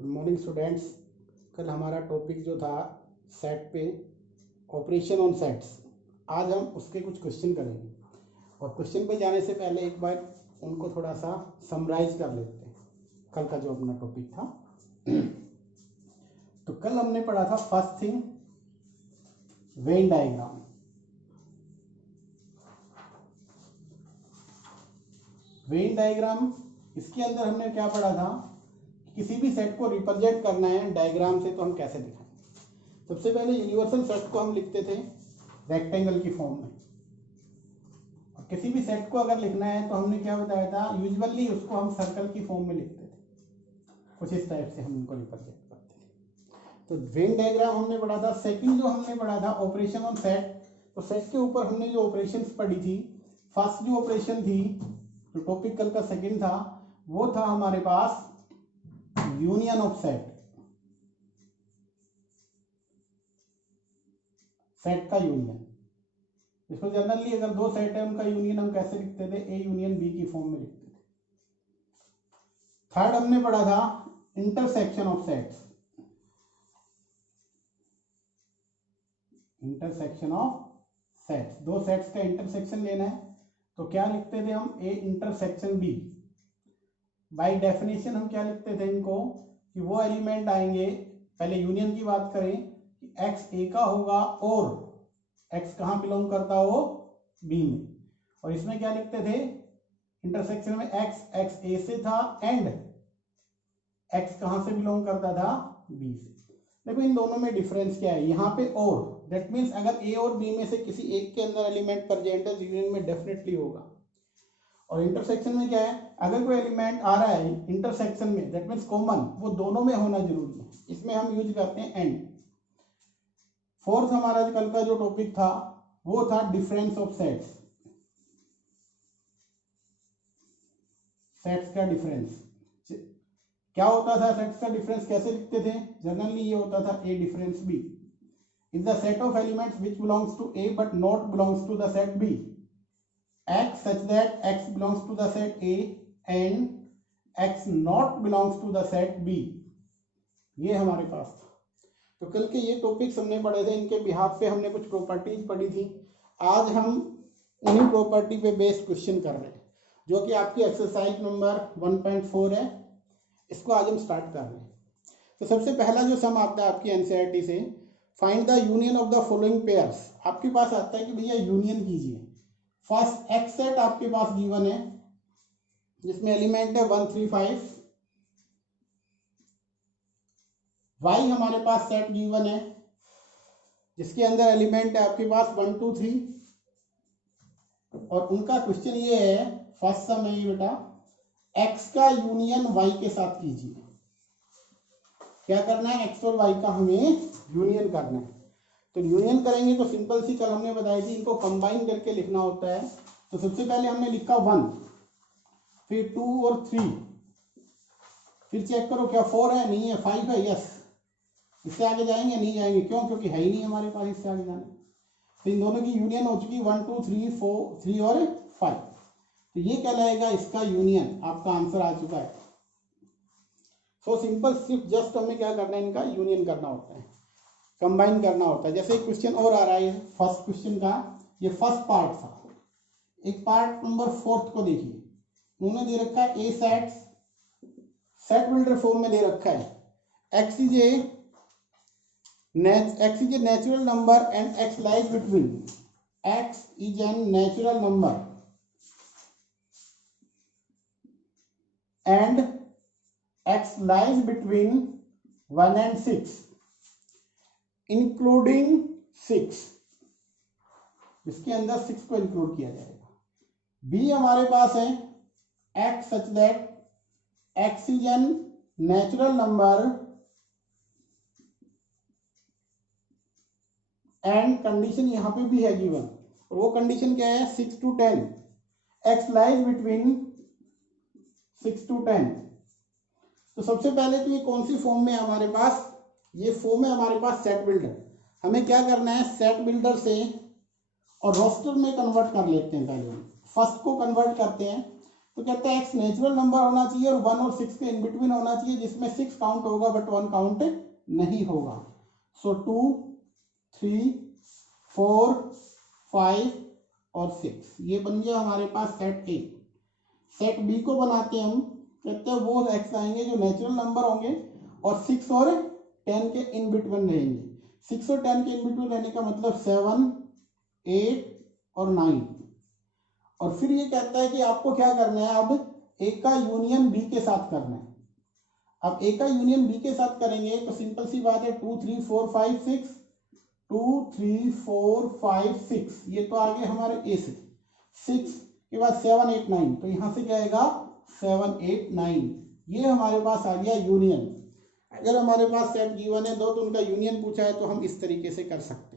Good morning students. कल हमारा topic जो था सेट पे ऑपरेशन ऑन सेट्स, आज हम उसके कुछ क्वेश्चन करेंगे। और क्वेश्चन पे जाने से पहले एक बार उनको थोड़ा सा समराइज कर लेते हैं, कल का जो अपना टॉपिक था। तो कल हमने पढ़ा था first thing Venn diagram. Venn diagram, इसके अंदर हमने क्या पढ़ा था, किसी भी सेट को रिप्रेजेंट करना है डायग्राम से तो हम कैसे दिखाएं। सबसे पहले यूनिवर्सल सेट को हम लिखते थे रेक्टेंगल की फॉर्म में, और किसी भी सेट को अगर लिखना है तो हमने क्या बताया था, यूजुअली उसको हम सर्कल की फॉर्म में लिखते थे। कुछ इस टाइप से हम उनको रिप्रेजेंट करते थे। तो वेन डायग्राम हमने पढ़ा था। सेकंड जो हमने पढ़ा था ऑपरेशन ऑन सेट, तो सेट के ऊपर हमने जो ऑपरेशन पढ़ी थी, फर्स्ट जो ऑपरेशन थी, जो टॉपिक कल का सेकंड था, वो था हमारे पास यूनियन ऑफ सेट। सेट का यूनियन, इसको जनरली अगर दो सेट है उनका यूनियन हम कैसे लिखते थे, ए यूनियन बी की फॉर्म में लिखते थे। थर्ड हमने पढ़ा था intersection of sets. Intersection of sets, दो सेट्स का इंटरसेक्शन लेना है तो क्या लिखते थे हम, A intersection B. By definition हम क्या लिखते थे इनको, कि वो एलिमेंट आएंगे, पहले यूनियन की बात करें कि एक्स ए का होगा और एक्स कहाँ बिलोंग करता हो, बी में। और इसमें क्या लिखते थे, इंटरसेक्शन में एक्स ए से था एंड एक्स कहाँ से बिलोंग करता था, बी से। देखो इन दोनों में डिफरेंस क्या है, यहाँ पे और, दैट मीन्स अगर ए और बी में से किसी एक के अंदर एलिमेंट प्रेजेंट है, यूनियन में डेफिनेटली होगा। और इंटरसेक्शन में क्या है, अगर कोई एलिमेंट आ रहा है इंटरसेक्शन में, दैट मीन्स कॉमन, वो दोनों में होना जरूरी है। इसमें हम यूज करते हैं एंड। फोर्थ हमारा कल का जो टॉपिक था वो था डिफरेंस ऑफ सेट्स। सेट्स का डिफरेंस क्या होता था, सेट्स का डिफरेंस कैसे लिखते थे, जनरली ये होता था A difference B is the set of elements which belongs to A but not belongs to the set B, x such that x belongs to the set A and x not belongs to the set B। ये हमारे पास था। तो कल के ये topics हमने पढ़े थे, इनके बिहाफ पे हमने कुछ प्रॉपर्टीज पढ़ी थी। आज हम उन्हीं प्रॉपर्टी पे बेस्ड क्वेश्चन कर रहे हैं, जो कि आपकी एक्सरसाइज नंबर 1.4 है। इसको आज हम स्टार्ट कर रहे हैं। तो सबसे पहला जो सम आता है आपकी एनसीईआरटी से, find the union of the following pairs. आपके पास आता है कि भैया यूनियन कीजिए। फर्स्ट एक्स सेट आपके पास गिवन है जिसमें एलिमेंट है 1 3 5, वाई हमारे पास सेट गिवन है जिसके अंदर एलिमेंट है आपके पास 1 2 3। और उनका क्वेश्चन ये है, फर्स्ट सम है ये बेटा, एक्स का यूनियन वाई के साथ कीजिए। क्या करना है, एक्स और वाई का हमें यूनियन करना है। तो यूनियन करेंगे तो सिंपल सी कल हमने बताई थी, इनको कंबाइन करके लिखना होता है। तो सबसे पहले हमने लिखा 1, फिर 2 और 3, फिर चेक करो क्या 4 है, नहीं है, 5 है, यस। इससे आगे जाएंगे, नहीं जाएंगे, क्यों, क्योंकि है ही नहीं हमारे पास इससे आगे जाने। तो इन दोनों की यूनियन हो चुकी 1 2 3 4 3 और 5। तो ये कहलाएगा इसका यूनियन, आपका आंसर आ चुका है। सो सिंपल, सिर्फ जस्ट हमें क्या करना है, इनका यूनियन करना होता है, कंबाइन करना होता है। जैसे एक क्वेश्चन और आ रहा है फर्स्ट क्वेश्चन का, ये फर्स्ट पार्ट था। एक पार्ट नंबर 4 को देखिए, उन्होंने दे रखा है ए सेट, सेट बिल्डर फॉर्म में दे रखा है x is a natural number and x lies between, x is an natural number and x lies between 1 and 6 including 6, इसके अंदर 6 को इंक्लूड किया जाएगा। बी हमारे पास है x such that x is an natural number and condition यहां पे भी है गिवन, और वो कंडीशन क्या है, 6 to 10, x lies between 6 to 10। तो सबसे पहले तो ये कौन सी फॉर्म में है हमारे पास, ये फॉर्म है हमारे पास सेट बिल्डर। हमें क्या करना है, सेट बिल्डर से और रोस्टर में कन्वर्ट कर लेते हैं। पहले फर्स्ट को कन्वर्ट करते हैं, तो कहता है एक्स नेचुरल नंबर होना चाहिए और 1 और 6 के इन बिटवीन होना चाहिए, जिसमें 6 काउंट होगा बट 1 काउंट नहीं होगा। सो 2, 3, 4, 5 और 6 ये बन गया हमारे पास सेट ए। सेट बी को बनाते हैं हम, कहते हैं वो एक्स आएंगे जो नेचुरल नंबर होंगे और 6 और 10 के इन बिटवीन रहेंगे। 6 और 10 के इन बिटवीन रहने का मतलब 7, 8 और 9। और फिर ये कहता है कि आपको क्या करना है, अब ए का यूनियन बी के साथ करना है। अब ए का यूनियन बी के साथ करेंगे तो सिंपल सी बात है 2, 3, 4, 5, 6, 2, 3, 4, 5, 6 ये तो आगे हमारे ए से। 6 के बाद 7, 8, 9 तो यहां से क्या आएगा 7, 8, 9 ये हमारे पास आ गया यूनियन। अगर हमारे पास सेट गिवन है दो तो उनका यूनियन पूछा है तो हम इस तरीके से कर सकते हैं।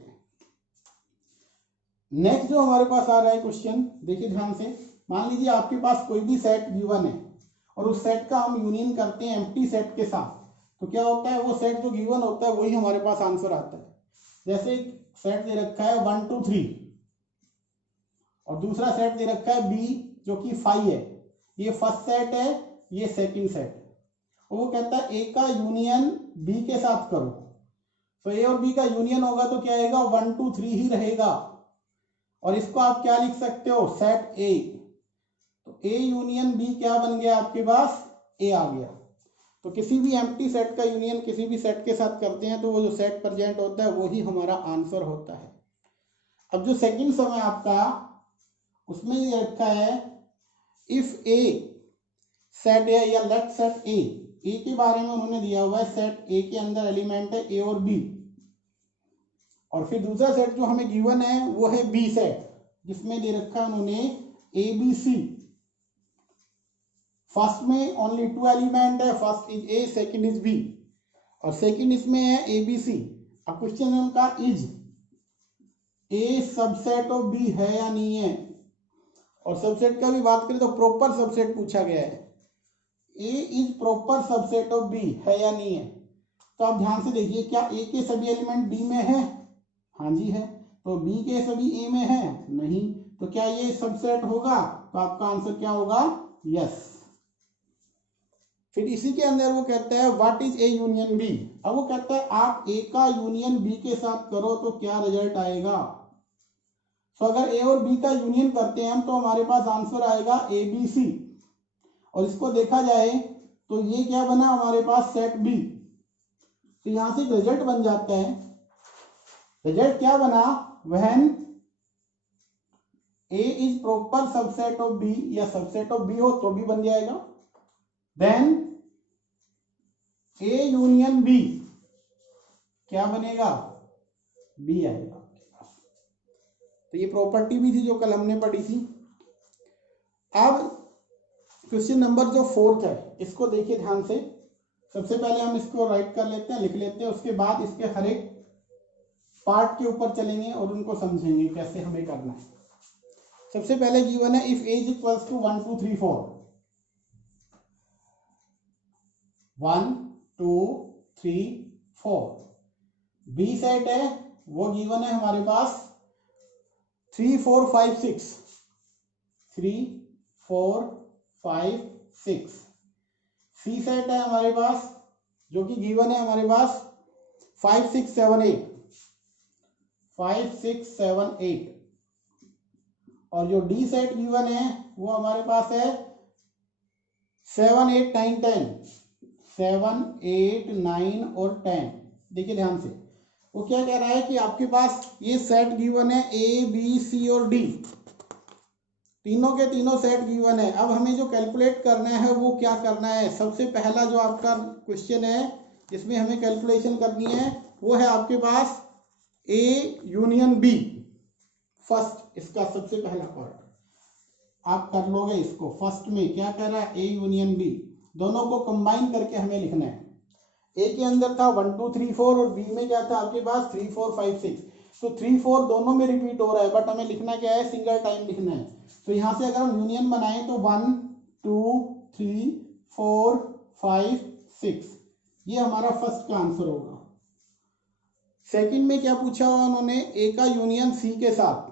नेक्स्ट जो हमारे पास आ रहा है क्वेश्चन, देखिए ध्यान से। मान लीजिए आपके पास कोई भी सेट गिवन है और उस सेट का हम यूनियन करते हैं एम्प्टी सेट के साथ, तो क्या होता है वो सेट जो गिवन होता है वही हमारे पास आंसर आता है। जैसे सेट दे रखा है 1, 2, 3 और दूसरा सेट दे रखा है बी जो कि 5 है। ये फर्स्ट सेट है, ये सेकंड सेट। वो कहता है ए का यूनियन बी के साथ करो, तो ए और बी का यूनियन होगा तो क्या आएगा 1, 2, 3 ही रहेगा। और इसको आप क्या लिख सकते हो सेट ए। तो ए यूनियन बी क्या बन गया आपके पास ए आ गया। तो किसी भी एम्प्टी सेट का यूनियन किसी भी सेट के साथ करते हैं तो वो जो सेट प्रेजेंट होता है वही हमारा आंसर होता है। अब जो सेकंड सम है आपका उसमें ये रखा है इफ ए सेट ए या लेट सेट ए के बारे में उन्होंने दिया हुआ है सेट ए के अंदर एलिमेंट है ए और बी, और फिर दूसरा सेट जो हमें गिवन है वो है बी सेट जिसमें दे रखा है उन्होंने ए बी सी। फर्स्ट में ओनली 2 एलिमेंट है, first is A second is B और सेकंड इसमें है ए बी सी। अब क्वेश्चन है उनका is A subset of B है या नहीं है, और सबसेट का भी बात करें तो प्रॉपर सबसेट पूछा गया है। A is proper subset of B है या नहीं है। तो आप ध्यान से देखिए क्या ए के सभी एलिमेंट बी में है, हाँ जी है। तो बी के सभी ए में है नहीं, तो क्या ये सबसेट होगा, तो आपका आंसर क्या होगा यस। फिर इसी के अंदर वो कहता है what is A union B. अब वो कहता है आप ए का यूनियन बी के साथ करो तो क्या रिजल्ट आएगा। तो अगर ए और बी का यूनियन करते हैं हम तो हमारे पास आंसर आएगा ए बी सी, और इसको देखा जाए तो ये क्या बना हमारे पास सेट बी। तो यहां से रिजल्ट बन जाता है, रिजल्ट क्या बना when A is proper subset of B या सबसेट ऑफ बी हो तो भी बन जाएगा, देन ए यूनियन बी क्या बनेगा बी आएगा। तो ये प्रॉपर्टी भी थी जो कल हमने पढ़ी थी। अब क्वेश्चन नंबर जो 4 है इसको देखिए ध्यान से। सबसे पहले हम इसको राइट कर लेते हैं, लिख लेते हैं, उसके बाद इसके हर एक पार्ट के ऊपर चलेंगे और उनको समझेंगे कैसे हमें करना है। सबसे पहले गिवन है if as equals to 1, 2, 3, 4 1, 2, 3, 4 B set है वो गिवन है हमारे पास 3, 4, 5, 6 3, 4, 5, 6 सी सेट है हमारे पास जो कि गिवन है हमारे पास 5, 6, 7, 8 5, 6, 7, 8 और जो डी सेट गिवन है वो हमारे पास है 7, 8, 9, 10 7, 8, 9 और 10। देखिए ध्यान से वो क्या कह रहा है कि आपके पास ये सेट गिवन है ए बी सी और डी, तीनों के तीनों सेट गिवन है। अब हमें जो कैलकुलेट करना है वो क्या करना है, सबसे पहला जो आपका क्वेश्चन है जिसमें हमें कैलकुलेशन करनी है वो है आपके पास ए यूनियन बी। फर्स्ट इसका सबसे पहला पार्ट आप कर लोगे। इसको फर्स्ट में क्या कर रहा है ए यूनियन बी, दोनों को कंबाइन करके हमें लिखना है। ए के अंदर था 1, 2, 3, 4 और बी में क्या था आपके पास 3, 4, 5, 6। तो 3, 4 दोनों में रिपीट हो रहा है बट हमें लिखना क्या है सिंगल टाइम लिखना है। तो यहां से अगर हम यूनियन बनाएं तो 1, 2, 3, 4, 5, 6 ये हमारा फर्स्ट का आंसर होगा। सेकंड में क्या पूछा हुआ उन्होंने ए का यूनियन सी के साथ।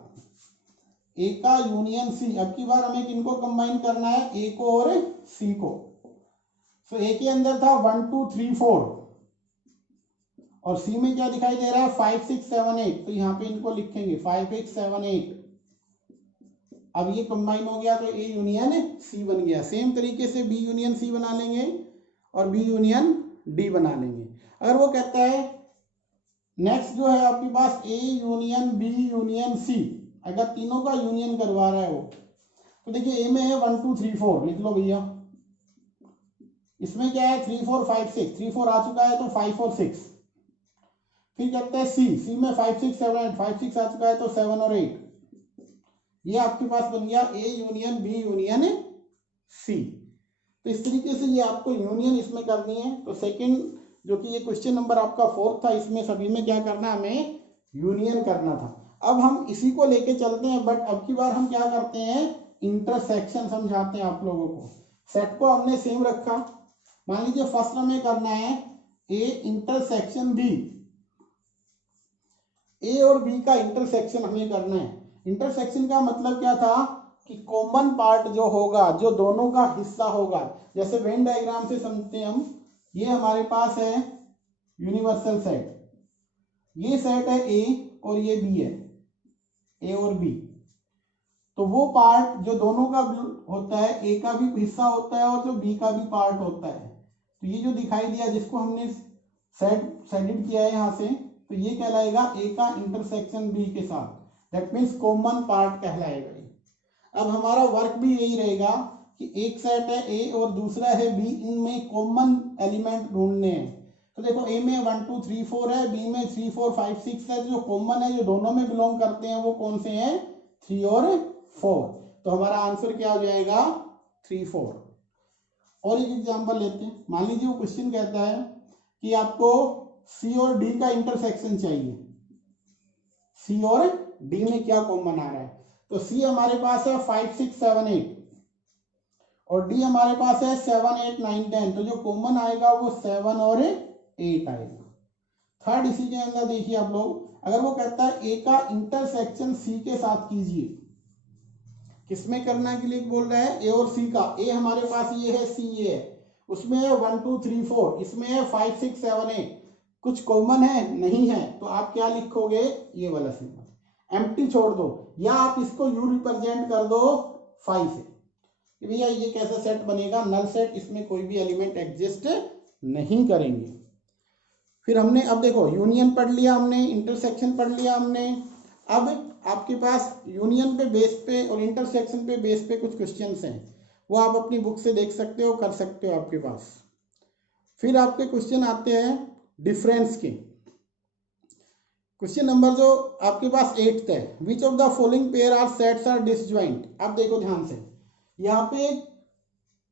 ए का यूनियन सी। अब की बार हमें किनको कंबाइन करना है, ए को और सी को। तो ए के अंदर था 1 2 3 4 और सी में क्या दिखाई दे रहा है 5 6 7 8। तो यहाँ पे इनको लिखेंगे 5 6 7 8। अब ये कंबाइन हो गया तो ए यूनियन सी बन गया। सेम तरीके से बी यूनियन सी बना लेंगे और बी यूनियन डी बना लेंगे। अगर वो कहता है नेक्स्ट जो है आपके पास A union B union C, अगर तीनों का यूनियन करवा रहा है वो, तो देखिए ए में है 1 2 3 4, लिख लो भैया। इसमें क्या है 3 4 5 6, 3 4 आ चुका है तो 5 और 6। फिर कहते हैं सी में 5 6 7 8, 5 6 आ चुका है तो 7 और 8। ये आपके पास बन गया A union B union C. तो इस तरीके से ये आपको यूनियन इसमें करनी है। तो सेकंड जो कि ये क्वेश्चन नंबर आपका 4 था, इसमें सभी में क्या करना है, हमें यूनियन करना था। अब हम इसी को लेके चलते हैं, बट अब की बार हम क्या करते हैं, इंटरसेक्शन समझाते हैं आप लोगों को। सेट को हमने सेम रखा। मान लीजिए फर्स्ट हमें करना है ए इंटरसेक्शन बी, ए और बी का इंटरसेक्शन हमें करना है। इंटरसेक्शन का मतलब क्या था कि कॉमन पार्ट जो होगा, जो दोनों का हिस्सा होगा, जैसे वेन डायग्राम से समझते हैं हम, ये हमारे पास है यूनिवर्सल सेट, ये सेट है ए और ये बी है, ए और बी। तो वो पार्ट जो दोनों का होता है, ए का भी हिस्सा होता है और जो बी का भी पार्ट होता है। तो ये जो दिखाई दिया जिसको हमने सेडिड किया है यहाँ से, तो ये कहलाएगा ए का इंटरसेक्शन बी के साथ, दैट मीन्स कॉमन पार्ट कहलाएगा। अब हमारा वर्क भी यही रहेगा कि एक सेट है ए और दूसरा है बी, इनमें कॉमन एलिमेंट ढूंढने हैं। तो देखो ए में 1 2 3 4 है, बी में 3 4 5 6 है। जो कॉमन है, जो दोनों में बिलोंग करते हैं, वो कौन से हैं, 3 और 4। तो हमारा आंसर क्या हो जाएगा, 3 4। और एक एग्जांपल लेते हैं। मान लीजिए वो क्वेश्चन कहता है कि आपको सी और डी का इंटरसेक्शन चाहिए, सी और डी में क्या कॉमन आ रहा है। तो सी हमारे पास है 5 6 7 8 और डी हमारे पास है 7 8 9 10। तो जो कॉमन आएगा वो 7 और 8 आएगा। थर्ड इसी के अंदर देखिए आप लोग, अगर वो कहता है ए का इंटरसेक्शन सी के साथ कीजिए, किसमें करने के लिए बोल रहा है, ए और सी का। ए हमारे पास ये है, सी ये है, उसमें है 1 2 3 4, इसमें है 5 6 7 8। कुछ कॉमन है, नहीं है, तो आप क्या लिखोगे, ये वाला सिंबल, एम्प्टी छोड़ दो, या आप इसको यू रिप्रेजेंट कर दो 5 से। भैया ये कैसा सेट बनेगा, नल सेट, इसमें कोई भी एलिमेंट एग्जिस्ट नहीं करेंगे। फिर हमने, अब देखो यूनियन पढ़ लिया हमने, इंटरसेक्शन पढ़ लिया हमने। अब आपके पास यूनियन पे बेस पे और इंटरसेक्शन पे बेस पे कुछ क्वेश्चंस हैं, वो आप अपनी बुक से देख सकते हो, कर सकते हो आपके पास। फिर आपके क्वेश्चन आते हैं डिफरेंस के। क्वेश्चन नंबर जो आपके पास 8th है, which of the following pair are sets are disjoint. अब देखो ध्यान से, यहाँ पे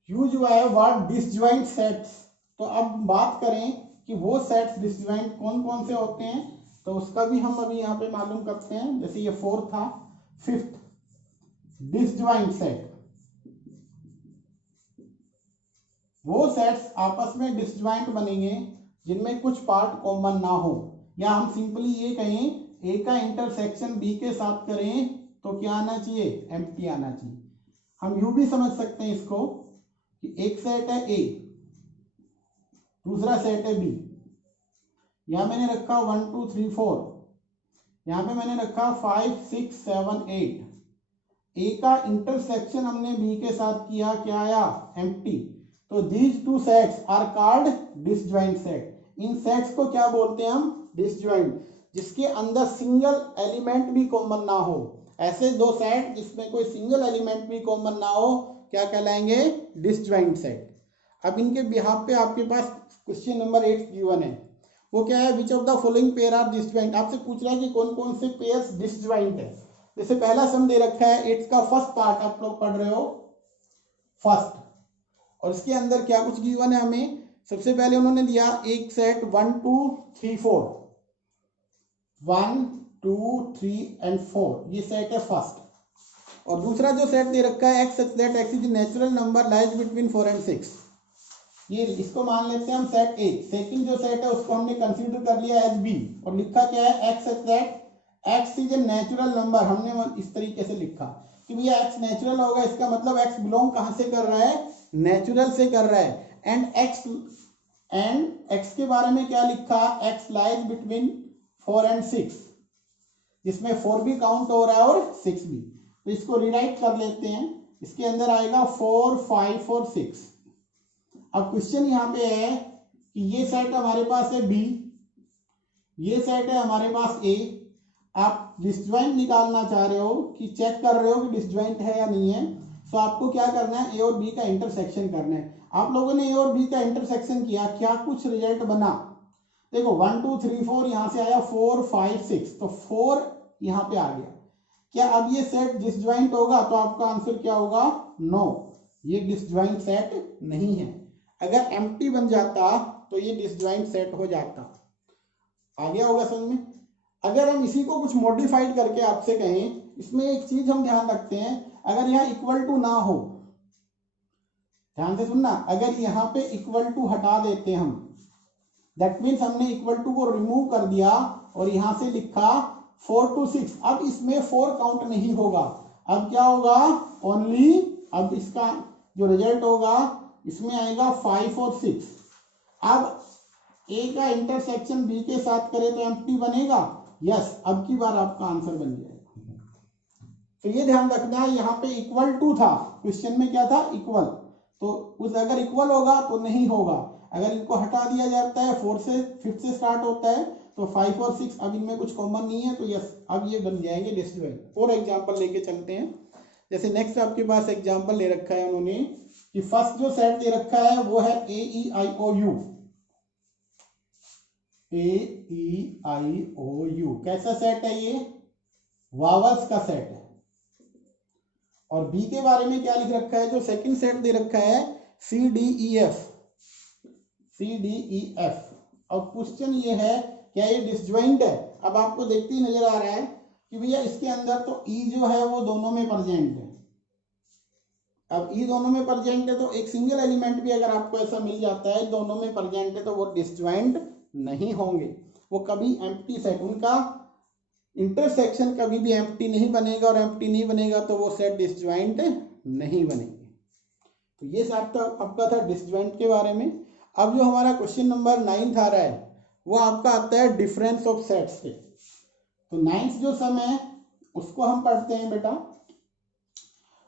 यूज हुआ है वर्ड डिसजॉइंट सेट्स। तो अब बात करें कि वो सेट्स डिसजॉइंट कौन कौन से होते हैं, तो उसका भी हम अभी यहाँ पे मालूम करते हैं। जैसे ये 4 था, 5th डिसजॉइंट सेट, वो सेट्स आपस में डिसजॉइंट बनेंगे जिनमें कुछ पार्ट कॉमन ना हो, या हम सिंपली ये कहें ए का इंटरसेक्शन बी के साथ करें तो क्या आना चाहिए, एम्प्टी आना चाहिए। हम यू भी समझ सकते हैं इसको कि एक सेट है ए, दूसरा सेट है बी, यहां मैंने रखा 1 2 3 4, यहां पे मैंने रखा 5 6 7 8। ए का इंटरसेक्शन हमने बी के साथ किया, क्या आया, एम्प्टी। तो these two sets are called disjoint set. इन सेट्स को क्या बोलते हैं हम, डिसजॉइंट, जिसके अंदर सिंगल एलिमेंट भी कॉमन ना हो। ऐसे दो सेट जिसमें कोई सिंगल एलिमेंट भी कॉमन ना हो, क्या कहलाएंगे, डिसजॉइंट सेट। अब इनके बिहाफ पे आपके पास क्वेश्चन नंबर 8 गिवन है, वो क्या है, which of the following pair are disjoint. आपसे पूछ रहा है कि कौन कौन से पेयर्स डिसजॉइंट है। जैसे पहला सम दे रखा है, 8 का फर्स्ट पार्ट आप लोग पढ़ रहे हो फर्स्ट, और इसके अंदर क्या कुछ गिवन है हमें। सबसे पहले उन्होंने दिया एक सेट 1 2 3 4, 1 2 3 एंड 4, ये सेट है फर्स्ट। और दूसरा जो सेट दे रखा है, x such that x is natural number lies between 4 and 6, ये इसको मान लेते हैं हम सेट ए। सेकंड जो सेट है उसको हमने कंसीडर कर लिया एज बी और लिखा क्या है, x such that x is a natural number, हमने इस तरीके से लिखा कि भैया एक्स नेचुरल होगा, इसका मतलब एक्स बिलोंग कहां से कर रहा है, नेचुरल से कर रहा है। एंड एक्स के बारे में क्या लिखा, एक्स लाइज बिटवीन 4 and 6, जिसमें 4 भी काउंट हो रहा है और 6 भी। तो इसको रीराइट कर लेते हैं, इसके अंदर आएगा 4, 5 और 6। अब क्वेश्चन यहाँ पे है कि ये सेट हमारे पास है बी, ये सेट है हमारे पास ए। आप डिसजॉइंट निकालना चाह रहे हो कि चेक कर रहे हो कि डिसजॉइंट है या नहीं है, तो आपको क्या करना है, ए और बी का इंटरसेक्शन करना है। आप लोगों ने ए और बी का इंटरसेक्शन किया, क्या कुछ रिजल्ट बना, देखो 1 2 3 4 यहां से आया 4 5 6, तो 4 यहां पे आ गया। क्या अब ये सेट डिसजॉइंट होगा, तो आपका आंसर क्या होगा, नो, ये डिसजॉइंट सेट नहीं है। अगर एम्प्टी बन जाता तो ये डिसजॉइंट सेट हो जाता। आ गया होगा समझ में। अगर हम इसी को कुछ मॉडिफाइड करके आपसे कहें, इसमें एक चीज हम ध्यान रखते हैं, अगर यहाँ इक्वल टू ना हो, ध्यान से सुनना, अगर यहाँ पे इक्वल टू हटा देते हम, दैट मीन्स हमने इक्वल टू को रिमूव कर दिया और यहां से लिखा 4 to 6, अब इसमें 4 काउंट नहीं होगा। अब क्या होगा, ओनली, अब इसका जो रिजल्ट होगा इसमें आएगा 5 और 6। अब ए का इंटरसेक्शन बी के साथ करें तो एम्प्टी बनेगा, यस, अब की बार आपका आंसर बन जाएगा। तो ये ध्यान रखना है, यहाँ पे इक्वल टू था, क्वेश्चन में क्या था, इक्वल, तो उस अगर इक्वल होगा तो नहीं होगा। अगर इनको हटा दिया जाता है, 4 से 5 से स्टार्ट होता है, तो 5 और 6 अब इनमें कुछ कॉमन नहीं है, तो यस, अब ये बन जाएंगे डिसजॉइंट। और एग्जांपल लेके चलते हैं। जैसे नेक्स्ट आपके पास एग्जांपल ले रखा है उन्होंने कि फर्स्ट जो सेट दे रखा है वो है AEIOU। AEIOU कैसा सेट है, ये वावल्स का सेट है। और बी के बारे में क्या लिख रखा है, जो सेकंड सेट दे रखा है CDEF। अब क्वेश्चन ये है, क्या ये डिसजॉइंट है। अब आपको देखते ही नजर आ रहा है कि भैया इसके अंदर तो ई जो है वो दोनों में प्रेजेंट है। अब ई दोनों में प्रेजेंट है, तो एक सिंगल एलिमेंट भी अगर आपको ऐसा मिल जाता है दोनों में प्रेजेंट है, तो वो डिसजॉइंट नहीं होंगे, वो कभी एम्प्टी सेट, उनका इंटरसेक्शन कभी भी एम्प्टी नहीं बनेगा, और एम्प्टी नहीं बनेगा तो वो सेट डिसजॉइंट नहीं बनेंगे। तो ये सब तो आपका था डिसजॉइंट के बारे में। अब जो हमारा क्वेश्चन नंबर 9 आ रहा है वो आपका आता है डिफरेंस ऑफ सेट्स पे। तो 9th जो सम है उसको हम पढ़ते हैं बेटा।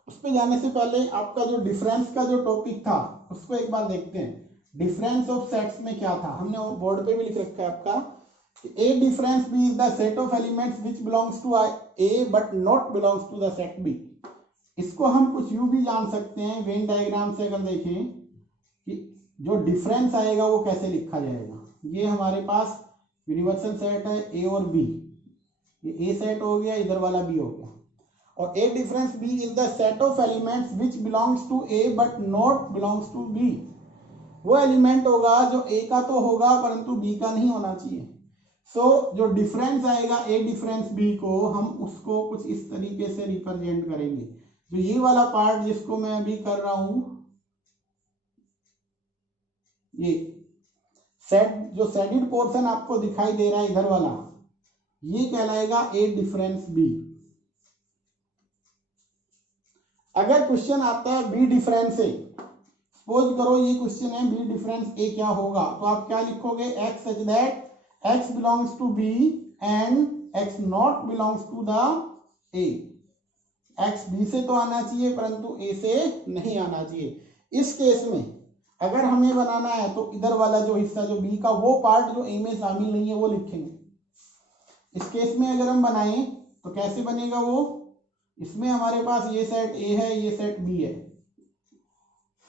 उस पे जाने से पहले आपका जो डिफरेंस का जो टॉपिक था उसको एक बार देखते हैं। डिफरेंस ऑफ सेट्स में क्या था, हमने बोर्ड पे भी लिख रखा है आपका, A difference B is the set of elements which belongs to A but not belongs to the set B। इसको हम कुछ यूं भी जान सकते हैं, वेन डायग्राम से अगर देखें कि जो डिफरेंस आएगा वो कैसे लिखा जाएगा। ये हमारे पास यूनिवर्सल सेट है A और B, ये A सेट हो गया, इधर वाला B हो गया, और A difference B is the set of elements which belongs to A but not belongs to B। वो एलिमेंट होगा जो A का तो होगा परंतु B का नहीं होना चाहिए। जो डिफरेंस आएगा A डिफरेंस B को, हम उसको कुछ इस तरीके से रिप्रेजेंट करेंगे। तो ये वाला पार्ट जिसको मैं अभी कर रहा हूं, ये सेट जो शेडेड पोर्शन आपको दिखाई दे रहा है इधर वाला, ये कहलाएगा A डिफरेंस B। अगर क्वेश्चन आता है B डिफरेंस A, सपोज करो ये क्वेश्चन है B डिफरेंस A क्या होगा, तो आप क्या लिखोगे, x such that x belongs to B and x not belongs to the A। x B से तो आना चाहिए परंतु A से नहीं आना चाहिए। इस केस में अगर हमें बनाना है तो इधर वाला जो हिस्सा जो B का, वो पार्ट जो A में शामिल नहीं है वो लिखेंगे। इस केस में अगर हम बनाएं तो कैसे बनेगा वो, इसमें हमारे पास ये सेट A है, ये सेट B है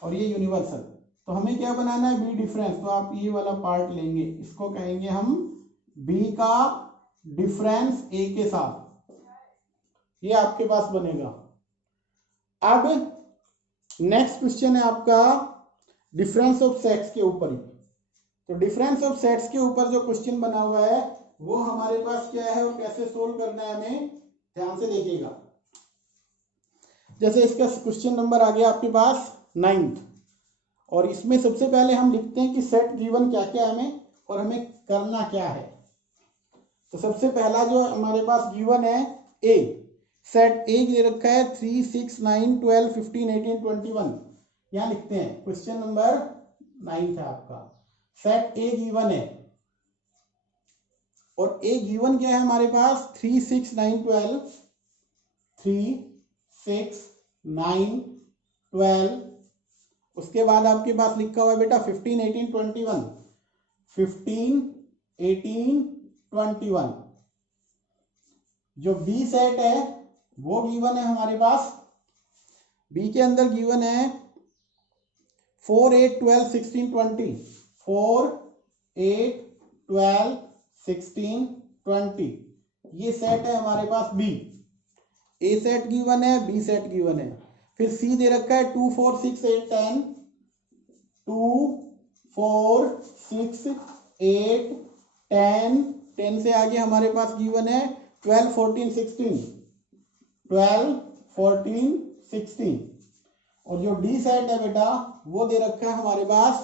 और ये यूनिवर्सल। तो हमें क्या बनाना है, B डिफरेंस, तो आप ये वाला पार्ट लेंगे, इसको कहेंगे हम B का डिफरेंस A के साथ, ये आपके पास बनेगा। अब नेक्स्ट क्वेश्चन है आपका डिफरेंस ऑफ सेट्स के ऊपर ही। तो डिफरेंस ऑफ सेट्स के ऊपर जो क्वेश्चन बना हुआ है वो हमारे पास क्या है और कैसे सोल्व करना है, हमें ध्यान से देखिएगा। जैसे इसका क्वेश्चन नंबर आ गया आपके पास 9th, और इसमें सबसे पहले हम लिखते हैं कि सेट गिवन क्या क्या है हमें और हमें करना क्या है। तो सबसे पहला जो हमारे पास गिवन है ए, सेट ए दे रखा है 3, 6, 9, 12, 15, 18, 21। यहां लिखते हैं क्वेश्चन नंबर 9 था आपका, सेट ए गिवन है और ए गिवन क्या है हमारे पास 3, 6, 9, 12, 3, 6, 9, 12। उसके बाद आपके पास लिखा हुआ है बेटा 15, 18, 21, 15, 18, 21। जो बी सेट है वो गिवन है हमारे पास, बी के अंदर गिवन है 4, 8, 12, 16, 20, 4, 8, 12, 16, 20। ये सेट है हमारे पास बी। ए सेट गिवन है, बी सेट गिवन है। फिर सी दे रखा है 2, 4, 6, 8, 10, 2, 4, 6, 8, 10, 10 से आगे हमारे पास गिवन है 12, 14, 16, 12, 14, 16। और जो डी सेट है बेटा वो दे रखा है हमारे पास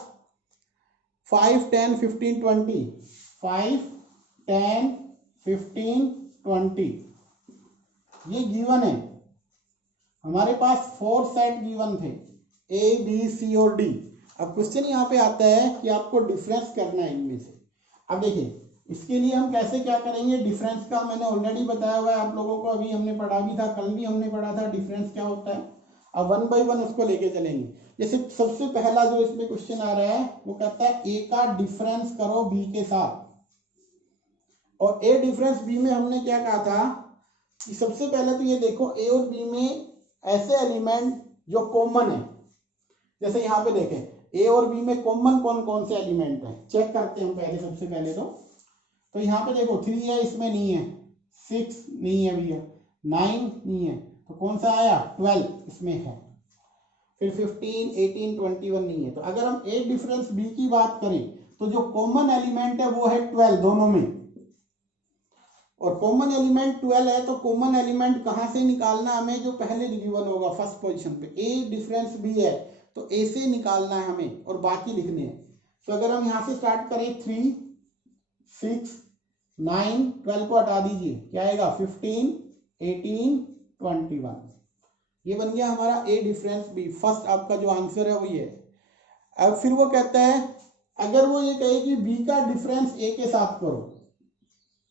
5, 10, 15, 20, 5, 10, 15, 20। ये गिवन है हमारे पास 4 सेट गिवन थे, ए बी सी और डी। अब क्वेश्चन यहाँ पे आता है कि आपको डिफरेंस करना है इनमें से। अब देखिए इसके लिए हम कैसे क्या करेंगे, डिफरेंस का मैंने ऑलरेडी बताया हुआ है आप लोगों को, अभी हमने पढ़ा भी था, कल भी हमने पढ़ा था डिफरेंस क्या होता है। अब 1 बाय 1 उसको लेके चलेंगे। जैसे सबसे पहला जो इसमें क्वेश्चन आ रहा है वो कहता है ए का डिफरेंस करो बी के साथ। और ए डिफरेंस बी में हमने क्या कहा था कि सबसे पहले तो ये देखो ए और बी में ऐसे एलिमेंट जो कॉमन है, जैसे यहाँ पे देखें ए और बी में कॉमन कौन कौन से एलिमेंट है, चेक करते हैं हम पहले। सबसे पहले तो यहाँ पे देखो 3 है, इसमें नहीं है, 6 नहीं है भैया, 9 नहीं है, तो कौन सा आया 12 इसमें है, फिर 15, 18, 21 नहीं है। तो अगर हम ए डिफरेंस बी की बात करें तो जो कॉमन एलिमेंट है वो है 12 दोनों में, और कॉमन एलिमेंट 12 है। तो कॉमन एलिमेंट कहां से निकालना हमें, जो पहले गिवन होगा फर्स्ट पोजीशन पे। ए डिफरेंस बी है तो ए से निकालना है हमें और बाकी लिखने हैं। तो अगर हम यहां से स्टार्ट करें 3, 6, 9, 12 को हटा दीजिए, क्या आएगा 15, 18, 21। ये बन गया हमारा ए डिफरेंस बी। फर्स्ट आपका जो आंसर है वो ये है। अब फिर वो कहता है अगर वो ये कहे कि बी का डिफरेंस ए के साथ करो,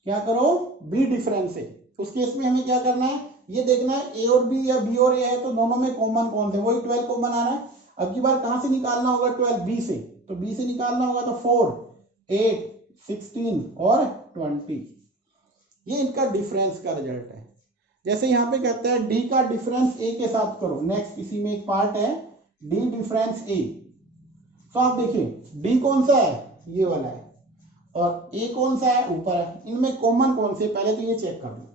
क्या करो बी डिफरेंस है, उस केस में हमें क्या करना है, ये देखना है ए और बी या बी और ए है तो दोनों में कॉमन कौन थे, वही 12 कॉमन आ रहा है। अब की बार कहां से निकालना होगा 12, बी से, तो बी से निकालना होगा तो 4, 8, 16 और 20। ये इनका डिफरेंस का रिजल्ट है। जैसे यहाँ पे कहता है डी का डिफरेंस ए के साथ करो, नेक्स्ट इसी में एक पार्ट है डी डिफरेंस ए। तो आप देखिए डी कौन सा है, ये वाला है, और ए कौन सा है, ऊपर है। इनमें कॉमन कौन से, पहले तो ये चेक कर लो।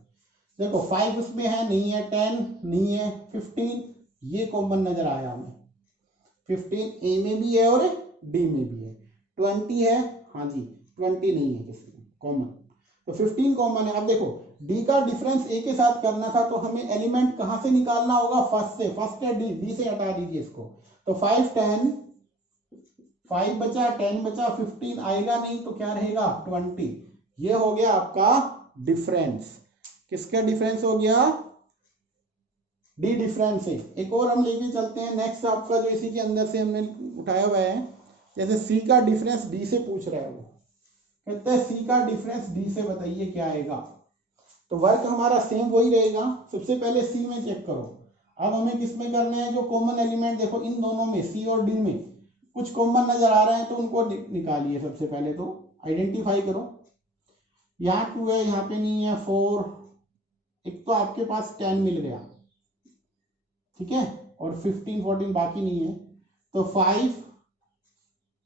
देखो 5 उसमें है, नहीं है, 10 नहीं है, 15 ये कॉमन नजर आया हमें, 15 ए में भी है और डी में भी है, 20 है, हाँ जी 20 नहीं है किसी में कॉमन, तो 15 कॉमन है। अब देखो डी का डिफरेंस ए के साथ करना था तो हमें एलिमेंट कहां से निकालना होगा, फर्स्ट से, फर्स्ट है डी, डी से हटा दीजिए इसको, तो 5, 10, 5 बचा, 10 बचा, 15 आएगा नहीं तो क्या रहेगा 20। ये हो गया आपका डिफरेंस। किसका डिफरेंस हो गया, डी डिफरेंस है। एक और हम लेके चलते हैं, नेक्स्ट आपका जो इसी के अंदर से हमने उठाया हुआ है, जैसे सी का डिफरेंस डी से पूछ रहा है, वो कहता है सी का डिफरेंस डी से बताइए क्या आएगा। तो वर्क हमारा सेम वही रहेगा, सबसे पहले सी में चेक करो। अब हमें किस में करना है, जो कॉमन एलिमेंट देखो इन दोनों में सी और डी में कुछ कॉमन नजर आ रहे हैं तो उनको निकालिए। सबसे पहले तो आइडेंटिफाई करो, यहाँ 2 है, यहाँ पे नहीं है, 4, एक तो आपके पास 10 मिल गया, ठीक है, और 15, 14 बाकी नहीं है। तो 5,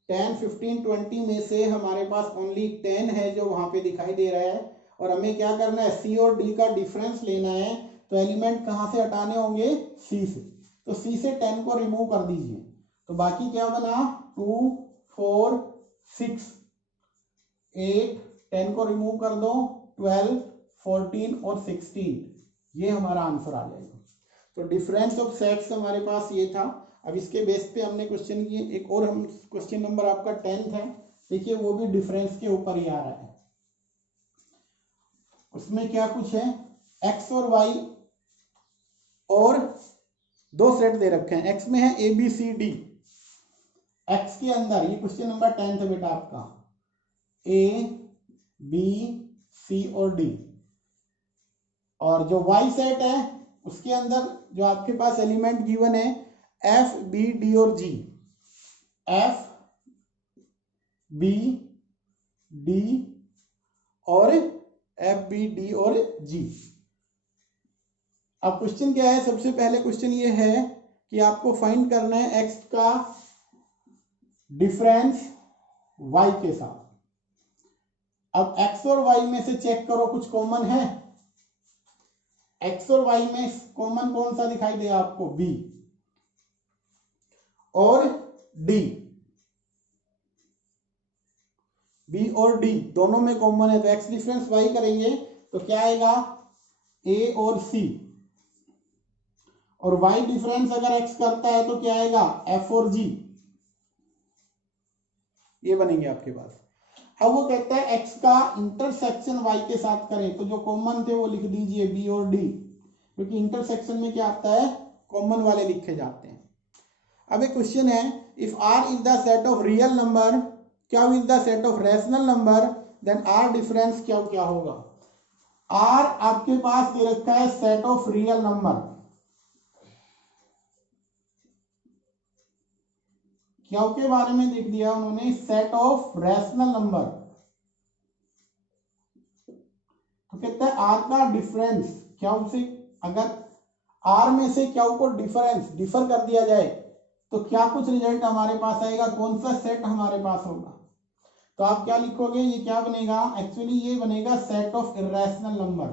10, 15, 20 में से हमारे पास ओनली 10 है जो वहां पे दिखाई दे रहा है, और हमें क्या करना है, सी और डी का डिफरेंस लेना है। तो एलिमेंट कहां से हटाने होंगे, सी से, तो सी से 10 को रिमूव कर दीजिए, तो बाकी क्या बना 2, 4, 6, 8, 10 को रिमूव कर दो, 12, 14 और 16, ये हमारा आंसर आ जाएगा। तो डिफरेंस ऑफ सेट्स हमारे पास ये था। अब इसके बेस पे हमने क्वेश्चन किए, एक और हम क्वेश्चन नंबर आपका 10th है, देखिए वो भी डिफरेंस के ऊपर ही आ रहा है। उसमें क्या कुछ है, एक्स और वाई और दो सेट दे रखे हैं। एक्स में है A B C D, X के अंदर ये क्वेश्चन नंबर 10 है बेटा आपका, ए बी सी और डी, और जो वाई सेट है उसके अंदर जो आपके पास एलिमेंट गिवन है एफ बी डी और जी, एफ बी डी और एफ बी डी और जी। अब क्वेश्चन क्या है, सबसे पहले क्वेश्चन ये है कि आपको फाइंड करना है एक्स का डिफरेंस वाई के साथ। अब एक्स और वाई में से चेक करो कुछ कॉमन है। एक्स और वाई में कॉमन कौन सा दिखाई दे आपको, बी और डी, बी और डी दोनों में कॉमन है, तो एक्स डिफरेंस वाई करेंगे तो क्या आएगा, ए और सी, और वाई डिफरेंस अगर एक्स करता है तो क्या आएगा, एफ और जी, ये बनेंगे आपके पास। अब वो कहता है एक्स का इंटरसेक्शन वाई के साथ करें, तो जो कॉमन थे वो लिख दीजिए बी और डी, क्योंकि इंटरसेक्शन में क्या आता है, कॉमन वाले लिखे जाते हैं। अब एक क्वेश्चन है, if R is the set of real number, Q is the set of rational number, then R difference Q क्या होगा। आर आपके पास दे रखा है सेट ऑफ रियल नंबर, क्या के बारे में देख दिया उन्होंने, सेट ऑफ रैशनल नंबर, तो कहता है आर का डिफरेंस क्या से, अगर आर में से क्या को डिफर कर दिया जाए तो क्या कुछ रिजल्ट हमारे पास आएगा, कौन सा सेट हमारे पास होगा। तो आप क्या लिखोगे, ये क्या बनेगा, एक्चुअली ये बनेगा set of irrational number,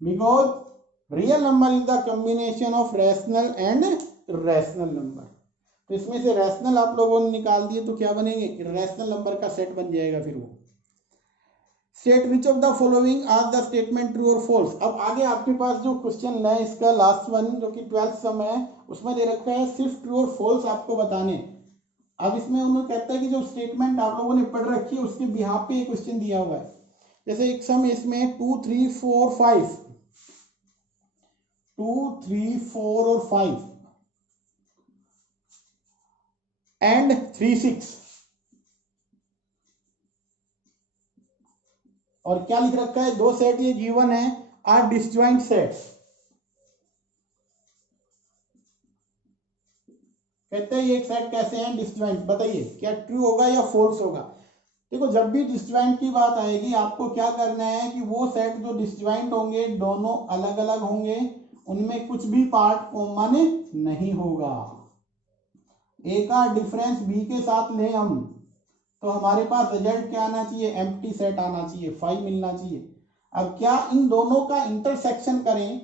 because real number is the combination of rational and irrational number. तो इसमें से रैशनल आप लोगों ने निकाल दिए तो क्या बनेंगे, इर्रेशनल नंबर का सेट बन जाएगा फिर वो। State which of the following are the statement true और फॉल्स। अब आगे आपके पास जो क्वेश्चन है इसका लास्ट वन जो कि 12th सम है, उसमें दे रखा है सिर्फ ट्रू और फॉल्स आपको बताने। अब इसमें उन्होंने कहता है कि जो स्टेटमेंट आप लोगों ने पढ़ रखी है उसके बिहाफ पे ये क्वेश्चन दिया हुआ है। जैसे एक सम इसमें 2 3 4 5, 2 3 4 और 5 एंड 3 6, और क्या लिख रखा है, दो सेट ये गिवन है आर डिसजॉइंट सेट्स। कहते हैं ये एक सेट कैसे हैं, डिसजॉइंट, बताइए क्या ट्रू होगा या फॉल्स होगा। देखो जब भी डिसजॉइंट की बात आएगी आपको क्या करना है कि वो सेट जो डिसजॉइंट होंगे दोनों अलग अलग होंगे, उनमें कुछ भी पार्ट कॉमन नहीं होगा। ए का डिफरेंस बी के साथ ले हम तो हमारे पास रिजल्ट क्या आना चाहिए, एम्प्टी सेट आना चाहिए, 5 मिलना चाहिए। अब क्या इन दोनों का इंटरसेक्शन करें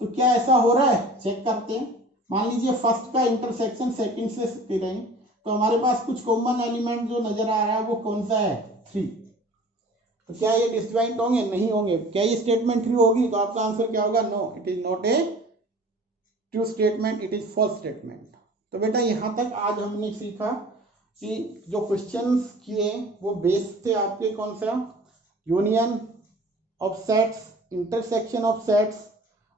तो क्या ऐसा हो रहा है, चेक करते हैं। मान लीजिए फर्स्ट का इंटरसेक्शन सेकंड से करें तो हमारे पास कुछ कॉमन एलिमेंट जो नजर आ रहा है वो कौन सा है, 3। तो क्या ये डिसजॉइंट होंगे, नहीं होंगे। क्या ये स्टेटमेंट ट्रू होगी, तो आपका आंसर क्या होगा, no, it is not a true statement, it is false statement. तो बेटा यहां तक आज हमने सीखा कि जो क्वेश्चंस किए वो बेस थे आपके कौन सा, union of sets, intersection of sets,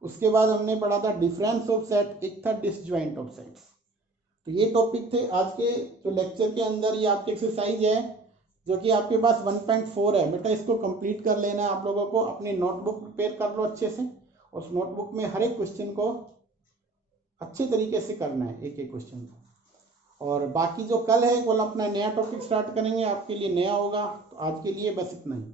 उसके बाद हमने पढ़ा था डिफरेंस ऑफ सेट, एक था डिसजॉइंट ऑफ सेट्स। तो ये टॉपिक थे आज के जो लेक्चर के अंदर। ये आपकी एक्सरसाइज है जो कि आपके पास 1.4 है बेटा, इसको कंप्लीट कर लेना है आप लोगों को। अपनी नोटबुक प्रिपेयर कर लो अच्छे से, उस नोटबुक में हर एक क्वेश्चन को अच्छे तरीके से करना है, एक एक क्वेश्चन को। और बाकी जो कल है कल अपना नया टॉपिक स्टार्ट करेंगे, आपके लिए नया होगा। तो आज के लिए बस इतना ही।